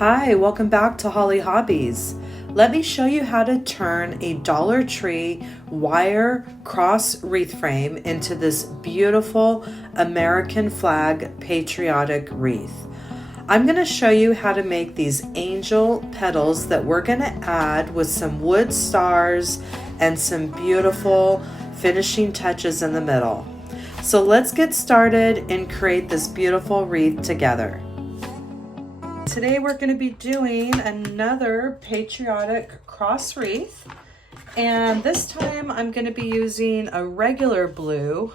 Hi, welcome back to Holly Hobbies. Let me show you how to turn a Dollar Tree wire cross wreath frame into this beautiful American flag patriotic wreath. I'm going to show you how to make these angel petals that we're going to add with some wood stars and some beautiful finishing touches in the middle. So let's get started and create this beautiful wreath together. Today we're going to be doing another patriotic cross wreath, and this time I'm going to be using a regular blue,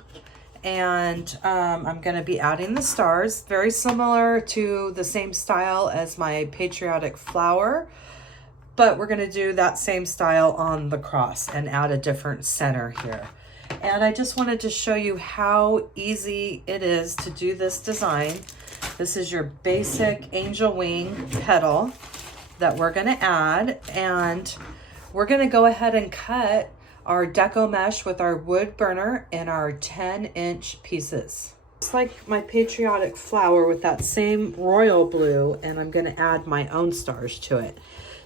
and I'm going to be adding the stars, very similar to the same style as my patriotic flower, but we're going to do that same style on the cross and add a different center here. And I just wanted to show you how easy it is to do this design. This is your basic angel wing petal that we're going to add, and we're going to go ahead and cut our deco mesh with our wood burner in our 10-inch pieces. It's like my patriotic flower with that same royal blue, and I'm going to add my own stars to it.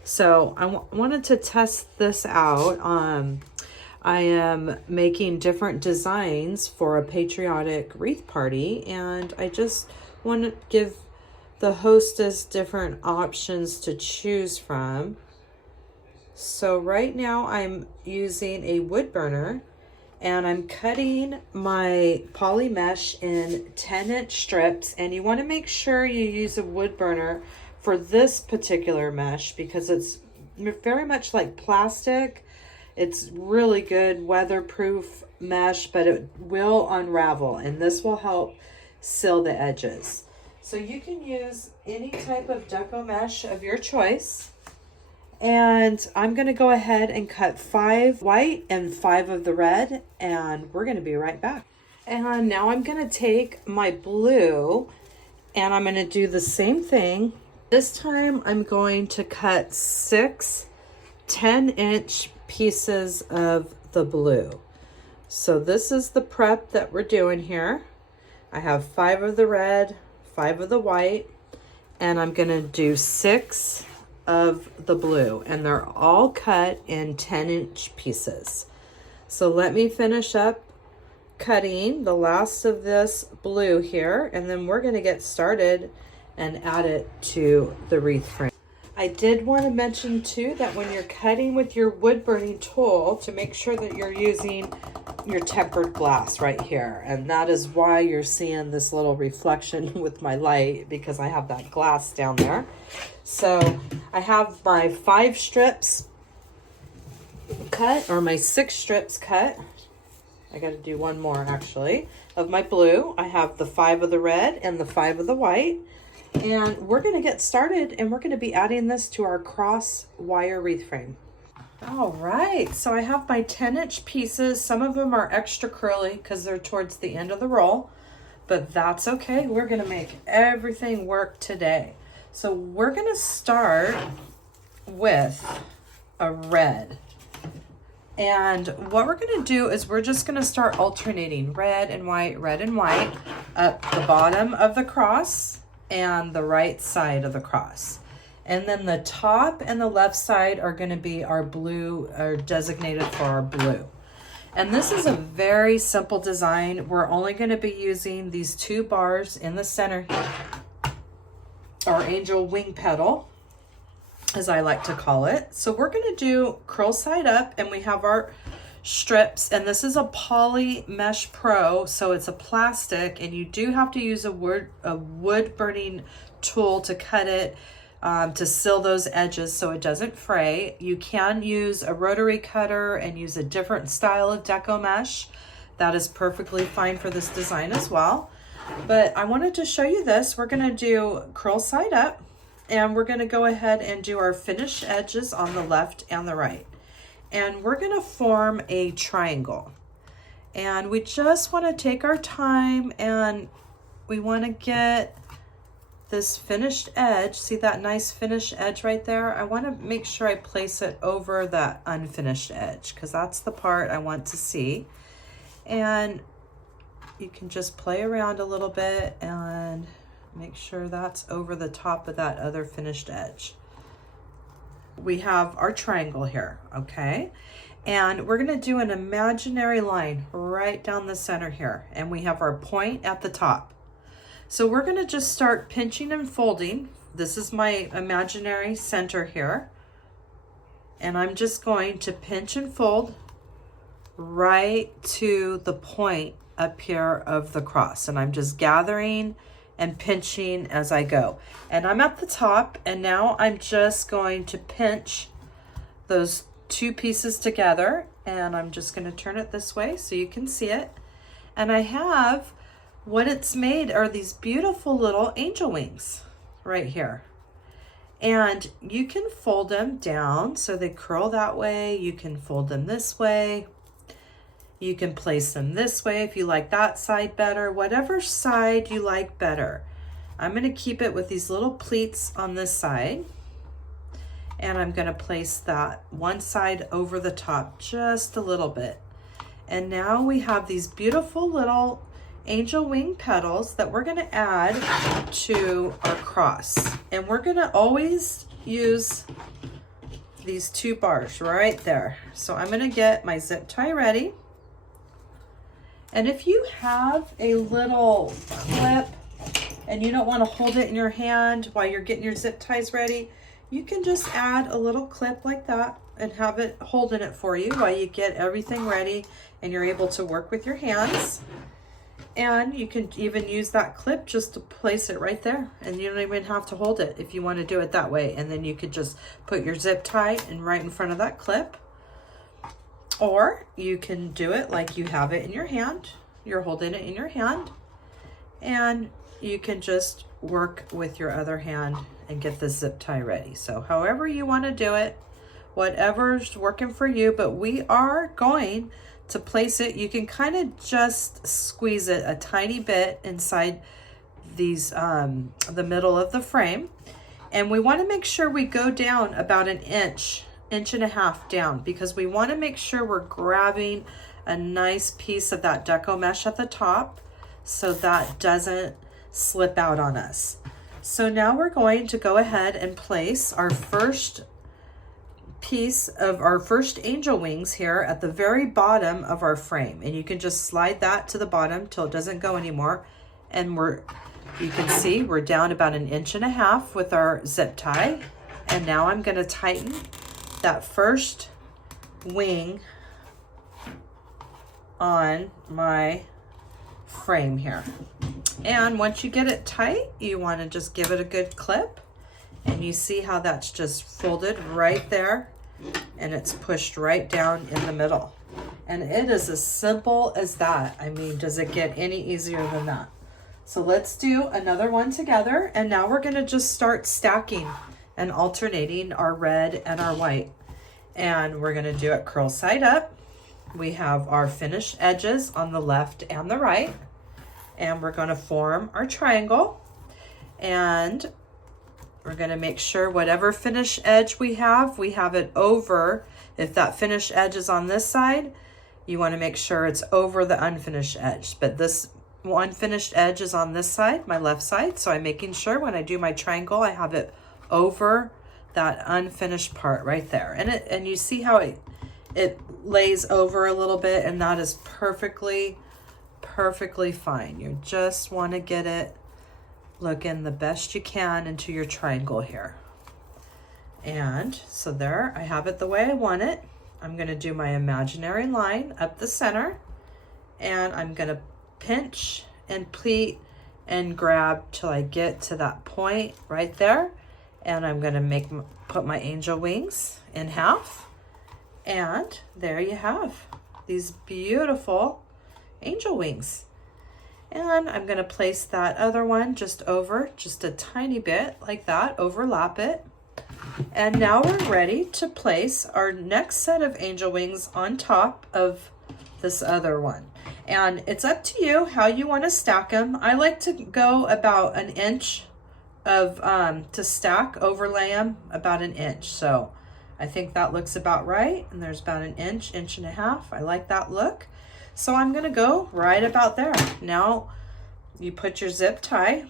So I wanted to test this out. I am making different designs for a patriotic wreath party, and I just want to give the hostess different options to choose from. So right now I'm using a wood burner, and I'm cutting my poly mesh in 10-inch strips, and you want to make sure you use a wood burner for this particular mesh because it's very much like plastic. It's really good weatherproof mesh, but it will unravel, and this will help seal the edges. So you can use any type of deco mesh of your choice. And I'm going to go ahead and cut 5 white and 5 of the red, and we're going to be right back. And now I'm going to take my blue, and I'm going to do the same thing. This time I'm going to cut 6 10-inch pieces of the blue. So this is the prep that we're doing here. I have 5 of the red, 5 of the white, and I'm going to do 6 of the blue, and they're all cut in 10-inch pieces. So let me finish up cutting the last of this blue here, and then we're going to get started and add it to the wreath frame. I did want to mention too that when you're cutting with your wood burning tool, to make sure that you're using your tempered glass right here, and that is why you're seeing this little reflection with my light, because I have that glass down there. So I have my 5 strips cut, or my 6 strips cut. I got to do one more actually of my blue. I have the 5 of the red and the 5 of the white. And we're going to get started, and we're going to be adding this to our cross wire wreath frame. All right, so I have my 10-inch pieces. Some of them are extra curly because they're towards the end of the roll, but that's okay. We're going to make everything work today. So we're going to start with a red. And what we're going to do is we're just going to start alternating red and white up the bottom of the cross and the right side of the cross. And then the top and the left side are going to be our blue, or designated for our blue. And this is a very simple design. We're only going to be using these 2 bars in the center here, our angel wing petal, as I like to call it. So we're going to do curl side up, and we have our strips, and this is a Poly Mesh Pro, so it's a plastic, and you do have to use a wood burning tool to cut it, to seal those edges so it doesn't fray. You can use a rotary cutter and use a different style of deco mesh. That is perfectly fine for this design as well. But I wanted to show you this. We're going to do curl side up, and we're going to go ahead and do our finished edges on the left and the right. And we're going to form a triangle. And we just want to take our time, and we want to get this finished edge. See that nice finished edge right there? I want to make sure I place it over that unfinished edge, because that's the part I want to see. And you can just play around a little bit and Make sure that's over the top of that other finished edge. We have our triangle here, okay? And we're gonna do an imaginary line right down the center here. And we have our point at the top. So we're gonna just start pinching and folding. This is my imaginary center here. And I'm just going to pinch and fold right to the point up here of the cross. And I'm just gathering and pinching as I go. And I'm at the top, and now I'm just going to pinch those two pieces together, and I'm just going to turn it this way so you can see it. And I have what it's made are these beautiful little angel wings right here. And you can fold them down so they curl that way. You can fold them this way. You can place them this way if you like that side better, whatever side you like better. I'm going to keep it with these little pleats on this side. And I'm going to place that one side over the top just a little bit. And now we have these beautiful little angel wing petals that we're going to add to our cross. And we're going to always use these two bars right there. So I'm going to get my zip tie ready. And if you have a little clip and you don't want to hold it in your hand while you're getting your zip ties ready, you can just add a little clip like that and have it holding it for you while you get everything ready and you're able to work with your hands. And you can even use that clip just to place it right there, and you don't even have to hold it if you want to do it that way. And then you could just put your zip tie in right in front of that clip. Or you can do it like you have it in your hand. You're holding it in your hand, and you can just work with your other hand and get the zip tie ready. So however you want to do it, whatever's working for you, but we are going to place it. You can kind of just squeeze it a tiny bit inside these the middle of the frame. And we want to make sure we go down about an inch and a half down, because we want to make sure we're grabbing a nice piece of that deco mesh at the top so that doesn't slip out on us. So now we're going to go ahead and place our first piece of our first angel wings here at the very bottom of our frame. And you can just slide that to the bottom till it doesn't go anymore. And you can see we're down about an inch and a half with our zip tie. And now I'm going to tighten that first wing on my frame here. And once you get it tight, you want to just give it a good clip, and you see how that's just folded right there, and it's pushed right down in the middle. And it is as simple as that. I mean, does it get any easier than that? So let's do another one together, and now we're going to just start stacking and alternating our red and our white. And we're going to do it curl side up. We have our finished edges on the left and the right. And we're going to form our triangle. And we're going to make sure whatever finished edge we have it over. If that finished edge is on this side, you want to make sure it's over the unfinished edge. But this unfinished edge is on this side, my left side. So I'm making sure when I do my triangle, I have it over that unfinished part right there. And you see how it lays over a little bit, and that is perfectly fine. You just want to get it looking the best you can into your triangle here. And so there, I have it the way I want it. I'm going to do my imaginary line up the center, and I'm going to pinch and pleat and grab till I get to that point right there. And I'm going to put my angel wings in half. And there you have these beautiful angel wings. And I'm going to place that other one just over, just a tiny bit like that, overlap it. And now we're ready to place our next set of angel wings on top of this other one. And it's up to you how you want to stack them. I like to go about an inch to stack, overlay them about an inch. So I think that looks about right. And there's about an inch and a half. I like that look. So I'm going to go right about there. Now you put your zip tie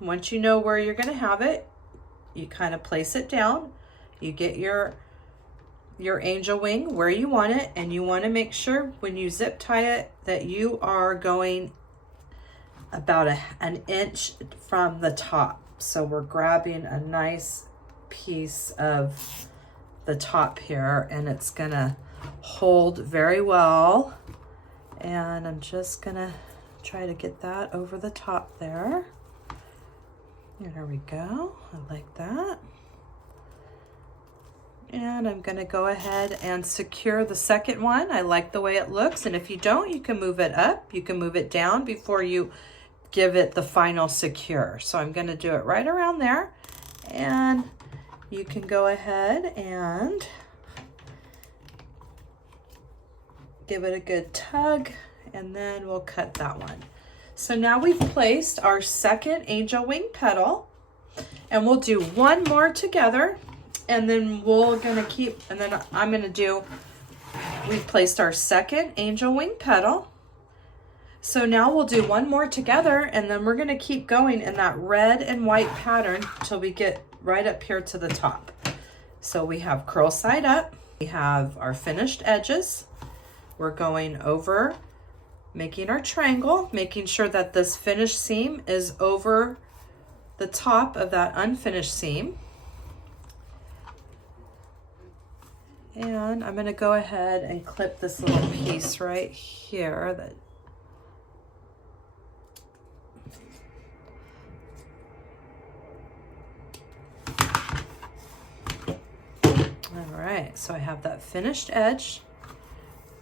once you know where you're going to have it, you kind of place it down. You get your angel wing where you want it, and you want to make sure when you zip tie it that you are going about an inch from the top. So we're grabbing a nice piece of the top here, and it's gonna hold very well. And I'm just gonna try to get that over the top there. There we go. I like that. And I'm gonna go ahead and secure the second one. I like the way it looks, and if you don't, you can move it up, you can move it down before you give it the final secure. So I'm gonna do it right around there, and you can go ahead and give it a good tug, and then we'll cut that one. So now we've placed our second angel wing petal, and we'll do one more together, and then I'm gonna do, we've placed our second angel wing petal. So now we'll do one more together, and then we're gonna keep going in that red and white pattern till we get right up here to the top. So we have curl side up, we have our finished edges. We're going over, making our triangle, making sure that this finished seam is over the top of that unfinished seam. And I'm gonna go ahead and clip this little piece right here that all right, so I have that finished edge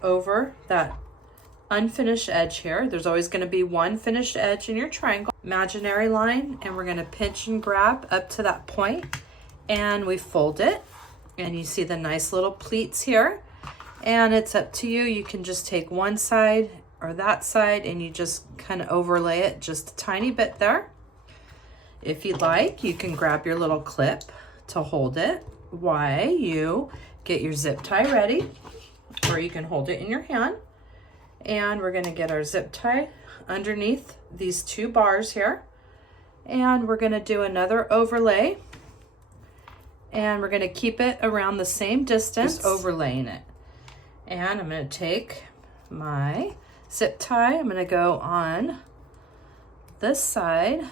over that unfinished edge here. There's always going to be one finished edge in your triangle. Imaginary line, and we're going to pinch and grab up to that point, and we fold it, and you see the nice little pleats here, and it's up to you. You can just take one side or that side, and you just kind of overlay it just a tiny bit there. If you'd like, you can grab your little clip to hold it while you get your zip tie ready, or you can hold it in your hand. And we're going to get our zip tie underneath these two bars here, and we're going to do another overlay, and we're going to keep it around the same distance, just overlaying it. And I'm going to take my zip tie, I'm going to go on this side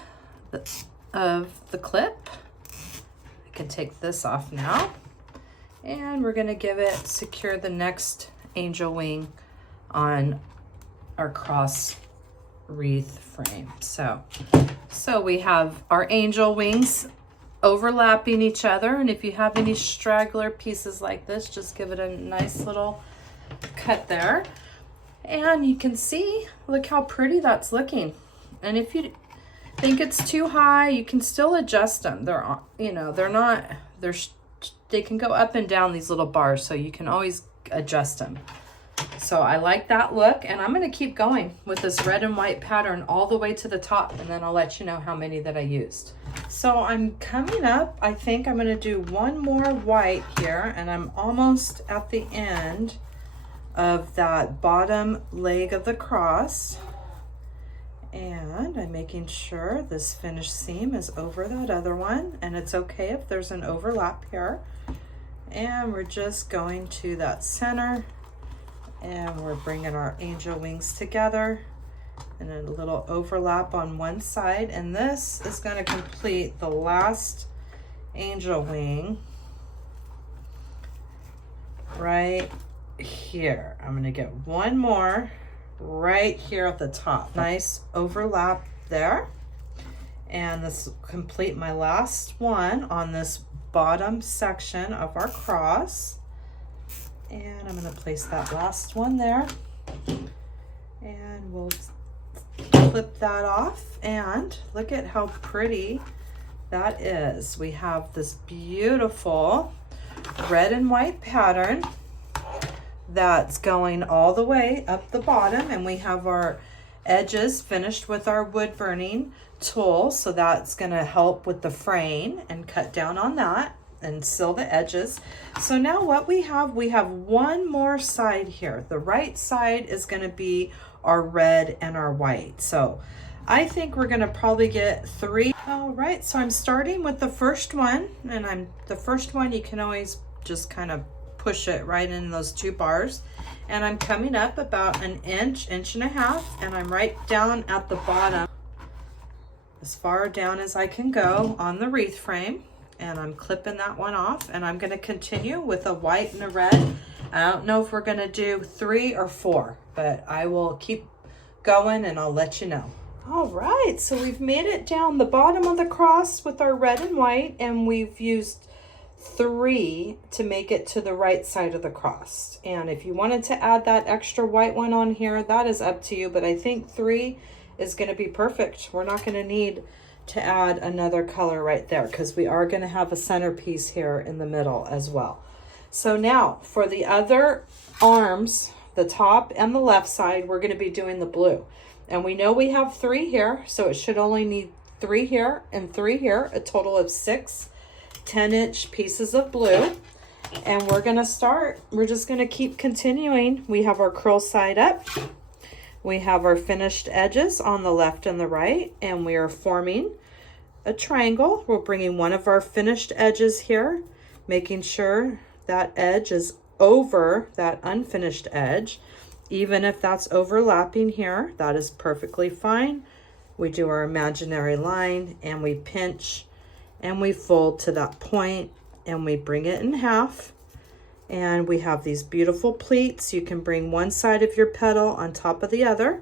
of the clip. I can take this off now, and we're going to give it, secure the next angel wing on our cross wreath frame. So we have our angel wings overlapping each other, and if you have any straggler pieces like this, just give it a nice little cut there, and you can see, look how pretty that's looking. And if you think it's too high, you can still adjust them. They can go up and down, these little bars, so you can always adjust them. So I like that look, and I'm going to keep going with this red and white pattern all the way to the top, and then I'll let you know how many that I used. So I'm coming up, I think I'm going to do one more white here, and I'm almost at the end of that bottom leg of the cross, and I'm making sure this finished seam is over that other one, and it's okay if there's an overlap here. And we're just going to that center, and we're bringing our angel wings together, and a little overlap on one side, and this is going to complete the last angel wing right here. I'm going to get one more right here at the top. Nice overlap there, and this will complete my last one on this bottom section of our cross. And I'm going to place that last one there, and we'll clip that off, and look at how pretty that is. We have this beautiful red and white pattern that's going all the way up the bottom, and we have our edges finished with our wood burning tool, so that's going to help with the fraying and cut down on that and seal the edges. So now what we have one more side here. The right side is going to be our red and our white. So I think we're gonna probably get 3. All right, so I'm starting with the first one, and the first one you can always just kind of push it right in those 2 bars. And I'm coming up about an inch, inch and a half, and I'm right down at the bottom, as far down as I can go on the wreath frame. And I'm clipping that one off, and I'm gonna continue with a white and a red. I don't know if we're gonna do 3 or 4, but I will keep going and I'll let you know. All right, so we've made it down the bottom of the cross with our red and white, and we've used 3 to make it to the right side of the cross. And if you wanted to add that extra white one on here, that is up to you, but I think 3 is gonna be perfect. We're not gonna need to add another color right there because we are gonna have a centerpiece here in the middle as well. So now for the other arms, the top and the left side, we're gonna be doing the blue. And we know we have 3 here, so it should only need 3 here and 3 here, a total of 6 10-inch pieces of blue. And we're gonna start, we're just gonna keep continuing. We have our curl side up. We have our finished edges on the left and the right, and we are forming a triangle. We're bringing one of our finished edges here, making sure that edge is over that unfinished edge. Even if that's overlapping here, that is perfectly fine. We do our imaginary line and we pinch and we fold to that point and we bring it in half. And we have these beautiful pleats. You can bring one side of your petal on top of the other.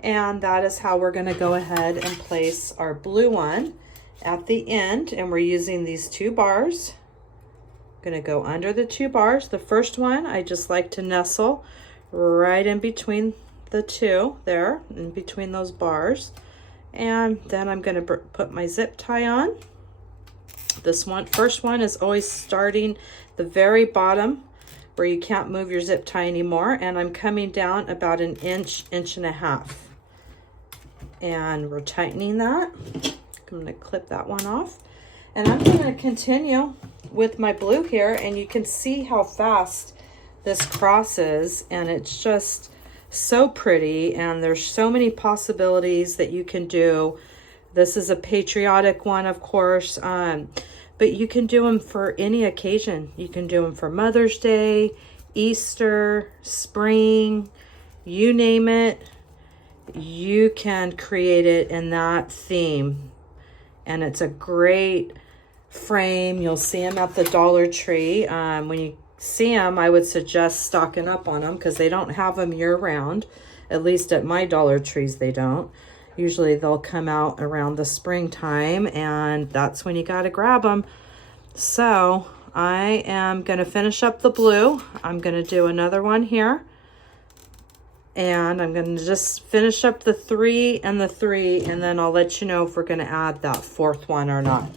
And that is how we're gonna go ahead and place our blue one at the end. And we're using these 2 bars. Gonna go under the 2 bars. The first one, I just like to nestle right in between the 2 there, in between those bars. And then I'm going to put my zip tie on. This one, first one is always starting the very bottom where you can't move your zip tie anymore. And I'm coming down about an inch, inch and a half. And we're tightening that. I'm going to clip that one off. And I'm going to continue with my blue here, and you can see how fast this crosses, and it's just so pretty, and there's so many possibilities that you can do. This is a patriotic one, of course, but you can do them for any occasion. You can do them for Mother's Day, Easter, spring, you name it. You can create it in that theme, and it's a great frame. You'll see them at the Dollar Tree. When you see them, I would suggest stocking up on them because they don't have them year round. At least at my Dollar Trees they don't. Usually they'll come out around the springtime, and that's when you got to grab them. So I am going to finish up the blue. I'm going to do another one here, and I'm going to just finish up the 3 and the 3, and then I'll let you know if we're going to add that 4th one or not.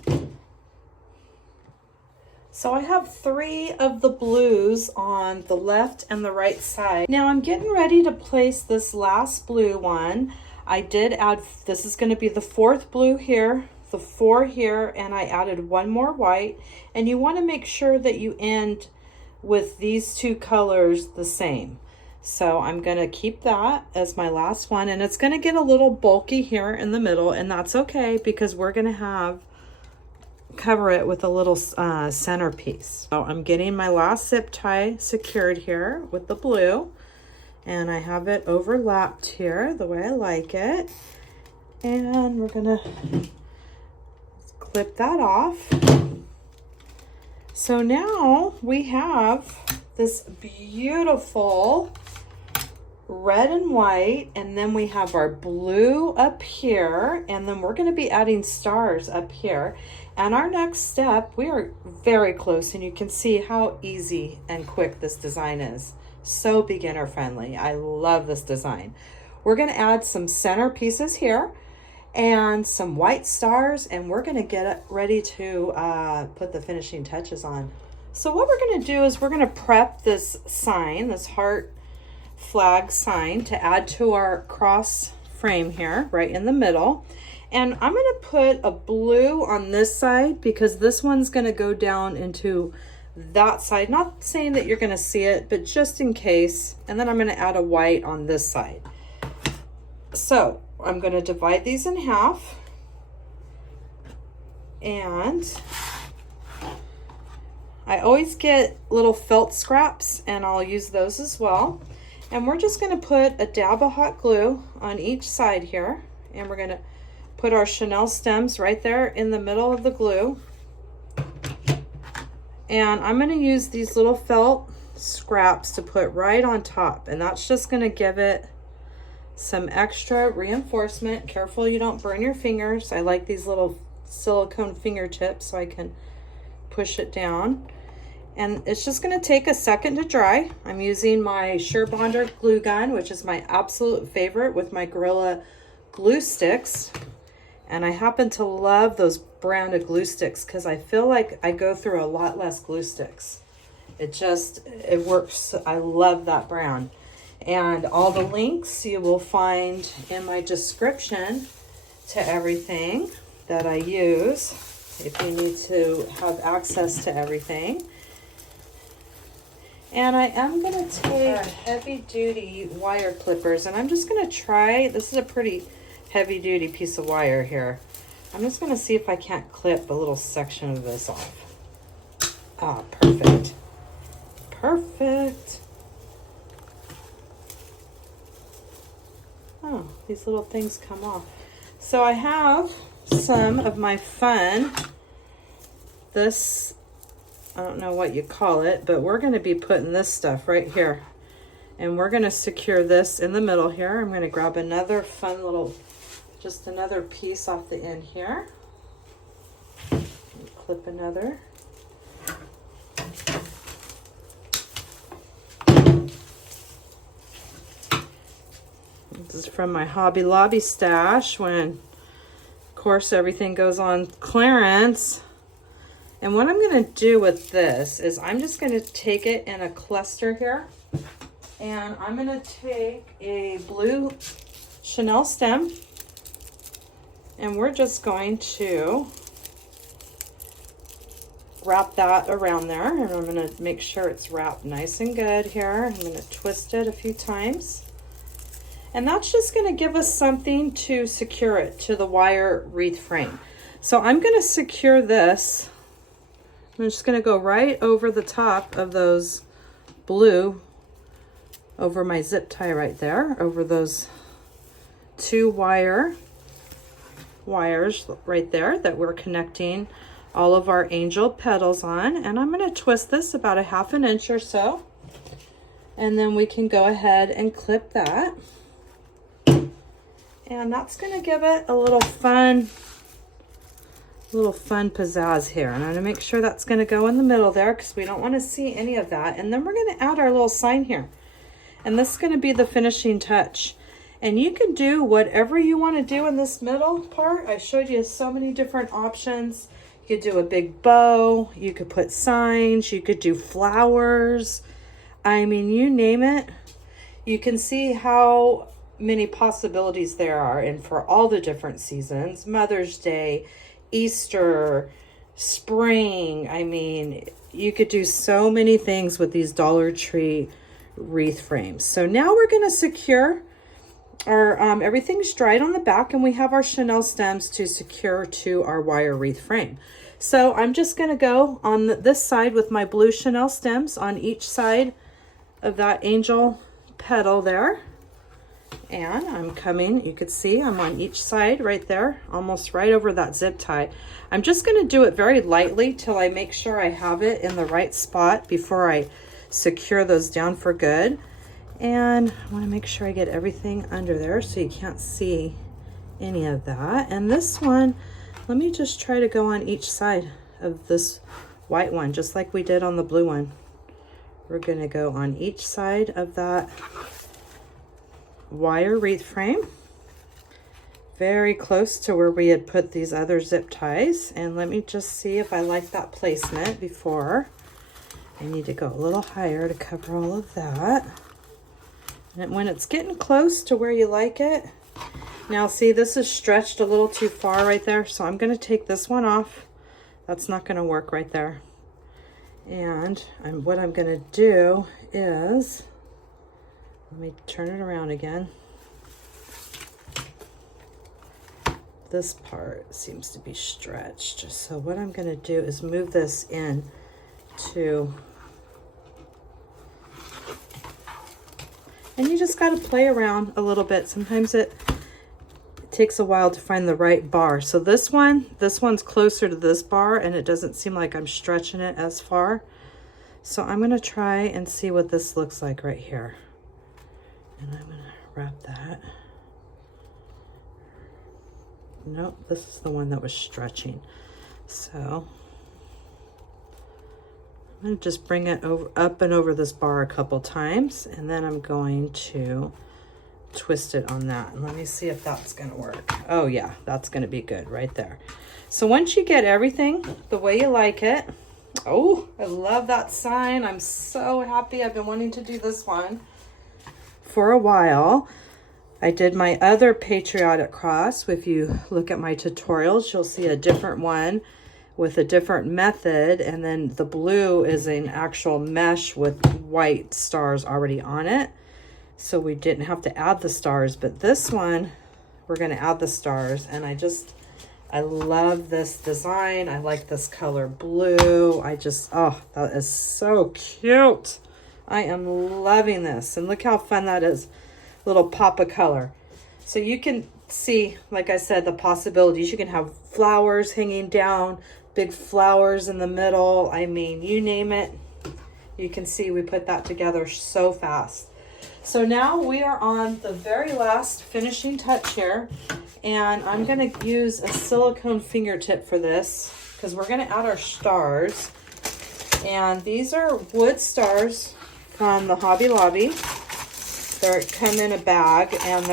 So I have 3 of the blues on the left and the right side. Now I'm getting ready to place this last blue one. I did add, this is going to be the 4th blue here, the 4 here, and I added 1 more white. And you want to make sure that you end with these 2 colors the same. So I'm going to keep that as my last one, and it's going to get a little bulky here in the middle, and that's okay because we're going to cover it with a little centerpiece. So I'm getting my last zip tie secured here with the blue, and I have it overlapped here the way I like it, and we're gonna clip that off. So now we have this beautiful red and white, and then we have our blue up here, and then we're going to be adding stars up here. And our next step, we are very close, and you can see how easy and quick this design is. So beginner friendly. I love this design. We're going to add some center pieces here and some white stars, and we're going to get ready to put the finishing touches on. So what we're going to do is we're going to prep this sign, this heart flag sign, to add to our cross frame here right in the middle. And I'm going to put a blue on this side because this one's going to go down into that side. Not saying that you're going to see it, but just in case. And then I'm going to add a white on this side. So I'm going to divide these in half, and I always get little felt scraps, and I'll use those as well. And we're just going to put a dab of hot glue on each side here, and we're going to put our chenille stems right there in the middle of the glue. And I'm going to use these little felt scraps to put right on top, and that's just going to give it some extra reinforcement. Careful you don't burn your fingers. I like these little silicone fingertips so I can push it down. And it's just going to take a second to dry. I'm using my Sure Bonder glue gun, which is my absolute favorite, with my Gorilla glue sticks. And I happen to love those brand of glue sticks because I feel like I go through a lot less glue sticks. It works. I love that brand. And all the links you will find in my description to everything that I use, if you need to have access to everything. And I am going to take heavy duty wire clippers, and I'm just going to try, this is a pretty heavy duty piece of wire here. I'm just going to see if I can't clip a little section of this off. Ah, perfect. Perfect. Oh, these little things come off. So I have some of my fun, this, I don't know what you call it, but we're going to be putting this stuff right here. And we're going to secure this in the middle here. I'm going to grab another fun little, just another piece off the end here. Clip another. This is from my Hobby Lobby stash when, of course, everything goes on clearance. And what I'm going to do with this is I'm just going to take it in a cluster here. And I'm going to take a blue chenille stem. And we're just going to wrap that around there. And I'm going to make sure it's wrapped nice and good here. I'm going to twist it a few times. And that's just going to give us something to secure it to the wire wreath frame. So I'm going to secure this. I'm just going to go right over the top of those blue, over my zip tie right there, over those two wires right there that we're connecting all of our angel petals on. And I'm going to twist this about a ½ an inch or so. And then we can go ahead and clip that. And that's going to give it a little fun pizzazz here. And I'm going to make sure that's going to go in the middle there because we don't want to see any of that. And then we're going to add our little sign here. And this is going to be the finishing touch. And you can do whatever you want to do in this middle part. I showed you so many different options. You could do a big bow. You could put signs. You could do flowers. I mean, you name it. You can see how many possibilities there are, and for all the different seasons, Mother's Day, Easter, spring. I mean, you could do so many things with these Dollar Tree wreath frames. So now we're going to secure our, everything's dried on the back, and we have our chenille stems to secure to our wire wreath frame. So I'm just going to go on this side with my blue chenille stems on each side of that angel petal there. And I'm coming, you could see I'm on each side right there, almost right over that zip tie. I'm just going to do it very lightly till I make sure I have it in the right spot before I secure those down for good. And I want to make sure I get everything under there so you can't see any of that. And this one, let me just try to go on each side of this white one, just like we did on the blue one. We're going to go on each side of that wire wreath frame, very close to where we had put these other zip ties. And let me just see if I like that placement before. I need to go a little higher to cover all of that. And when it's getting close to where you like it, now see, this is stretched a little too far right there, so I'm going to take this one off. That's not going to work right there. And what I'm going to do is, let me turn it around again. this part seems to be stretched. So what I'm going to do is move this in to, and you just got to play around a little bit. Sometimes it takes a while to find the right bar. So this one's closer to this bar, and it doesn't seem like I'm stretching it as far. So I'm going to try and see what this looks like right here. And I'm going to wrap that. Nope, this is the one that was stretching. So I'm going to just bring it over, up and over this bar a couple times, and then I'm going to twist it on that. And let me see if that's going to work. Oh yeah, that's going to be good right there. So once you get everything the way you like it, oh, I love that sign. I'm so happy. I've been wanting to do this one for a while. I did my other patriotic cross. If you look at my tutorials, you'll see a different one with a different method. And then the blue is an actual mesh with white stars already on it. So we didn't have to add the stars, but this one, we're going to add the stars. And I love this design. I like this color blue. Oh, that is so cute. I am loving this. And look how fun that is. Little pop of color. So you can see, like I said, the possibilities. You can have flowers hanging down, big flowers in the middle. I mean, you name it. You can see we put that together so fast. So now we are on the very last finishing touch here. And I'm going to use a silicone fingertip for this because we're going to add our stars. And these are wood stars from the Hobby Lobby. They come in a bag, and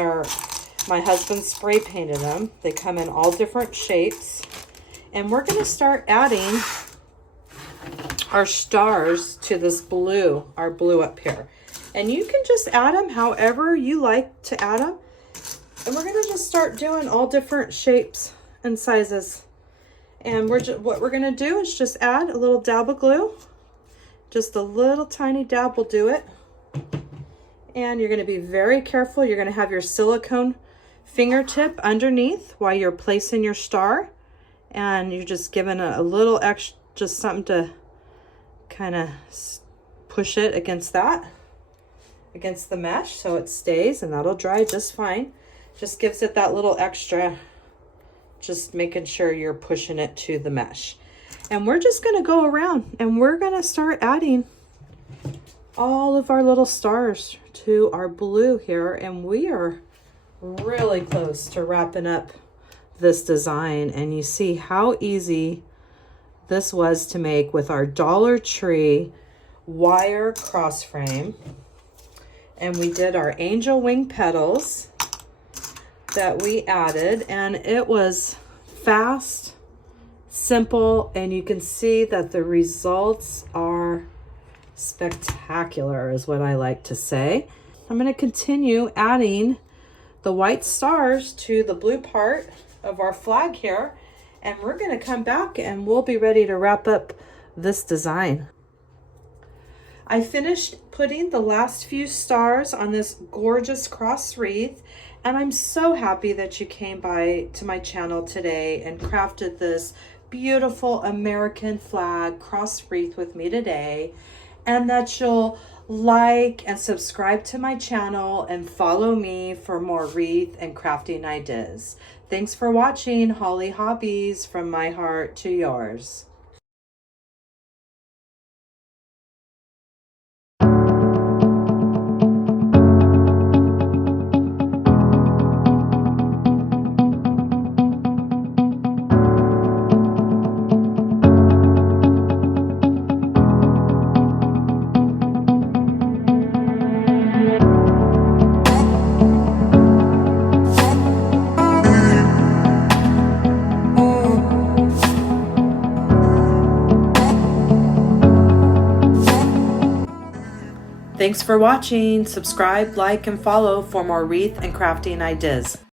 my husband spray painted them. They come in all different shapes. And we're going to start adding our stars to this blue, our blue up here. And you can just add them however you like to add them. And we're going to just start doing all different shapes and sizes. And what we're going to do is just add a little dab of glue. Just a little tiny dab will do it. And you're going to be very careful. You're going to have your silicone fingertip underneath while you're placing your star. And you're just giving a little extra, just something to kind of push it against that, against the mesh so it stays, and that'll dry just fine. Just gives it that little extra, just making sure you're pushing it to the mesh. And we're just going to go around and we're going to start adding all of our little stars to our blue here, and we are really close to wrapping up this design. And you see how easy this was to make with our Dollar Tree wire cross frame. And we did our angel wing petals that we added, and it was fast, simple, and you can see that the results are spectacular, is what I like to say. I'm going to continue adding the white stars to the blue part of our flag here, and we're going to come back and we'll be ready to wrap up this design. I finished putting the last few stars on this gorgeous cross wreath, and I'm so happy that you came by to my channel today and crafted this beautiful American flag cross wreath with me today, and that you'll like and subscribe to my channel and follow me for more wreath and crafting ideas. Thanks for watching Holly Hobbies, from my heart to yours. Thanks for watching. Subscribe, like, and follow for more wreath and crafting ideas.